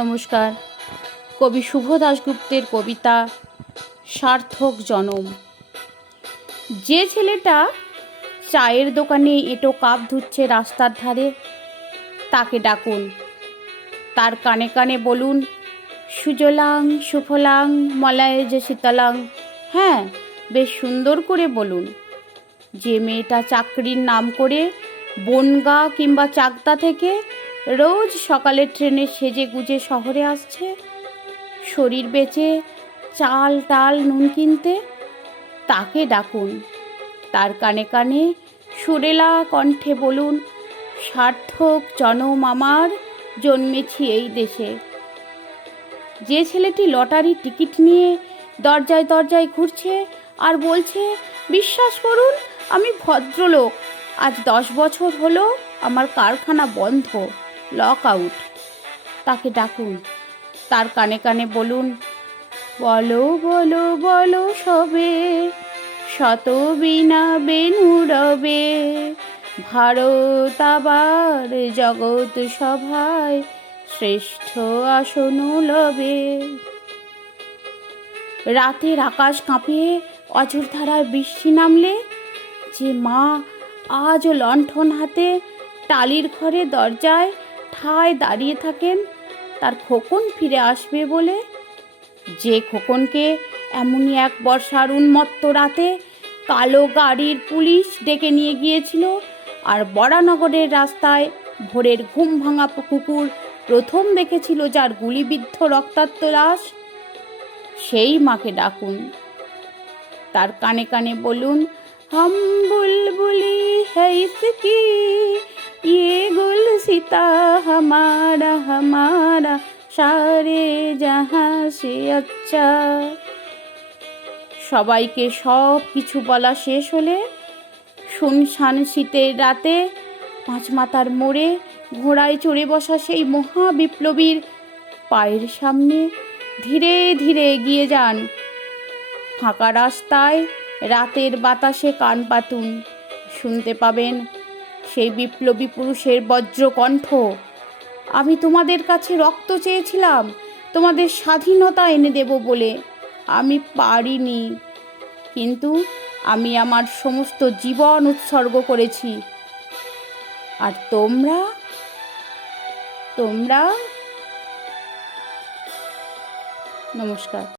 নমস্কার। কবি শুভ দাশগুপ্তের কবিতা সার্থক জনম। যে ছেলেটা চায়ের দোকানে এঁটো কাপ ধুচ্ছে রাস্তার ধারে, তাকে ডাকুন। তার কানে কানে বলুন, সুজলাং সুফলাং মলয়জ শীতলাং। হ্যাঁ, বেশ সুন্দর করে বলুন। যে মেয়েটা চাকরির নাম করে বনগাঁ কিংবা চাকদা থেকে রোজ সকালের ট্রেনে সেজে গুজে শহরে আসছে, শরীর বেচে চাল ডাল নুন কিনতে, তাকে ডাকুন। তার কানে কানে সুরেলা কণ্ঠে বলুন, সার্থক জনম আমার, জন্মেছি এই দেশে। যে ছেলেটি লটারির টিকিট নিয়ে দরজায় দরজায় ঘুরছে আর বলছে, বিশ্বাস করুন আমি ভদ্রলোক, আজ 10 বছর হলো আমার কারখানা বন্ধ, লক আউট, তাকে ডাকুন। তার কানে কানে বলুন, বলো বলো বলো সবে, শত বীণা বেণু রবে, ভারত আবার জগৎ সভায় শ্রেষ্ঠ আসন লবে। রাতের আকাশ কাঁপিয়ে অঝোর ধারায় বৃষ্টি নামলে যে মা আজও লণ্ঠন হাতে টালির ঘরে দরজায় ঠায় দাঁড়িয়ে থাকেন তার খোকন ফিরে আসবে বলে, যে খোকনকে এমনই এক বর্ষার উন্মত্ত রাতে কালো গাড়ির পুলিশ ডেকে নিয়ে গিয়েছিল, আর বরানগরের রাস্তায় ভোরের ঘুম ভাঙা কুকুর প্রথম দেখেছিল যার গুলিবিদ্ধ রক্তাক্ত লাশ, সেই মাকে ডাকুন। তার কানে কানে বলুন, হাম বুলবুলি है इसकी, ये गुलसिता हमारा हमारा सारे जहां से अच्छा। সবাইকে সব কিছু বলা শেষ হলে শুনশান শীতের রাতে পাঁচমাথার মোড়ে ঘোড়ায় চড়ে বসা সেই মহা বিপ্লবীর পায়ের সামনে ধীরে ধীরে এগিয়ে যান। ফাঁকা রাস্তায় রাতের বাতাসে কান পাতুন, শুনতে পাবেন সেই বিপ্লবী পুরুষের বজ্রকণ্ঠ, আমি তোমাদের কাছে রক্ত চেয়েছিলাম তোমাদের স্বাধীনতা এনে দেব বলে, আমি পারিনি, কিন্তু আমি আমার সমস্ত জীবন উৎসর্গ করেছি। আর তোমরা তোমরা নমস্কার।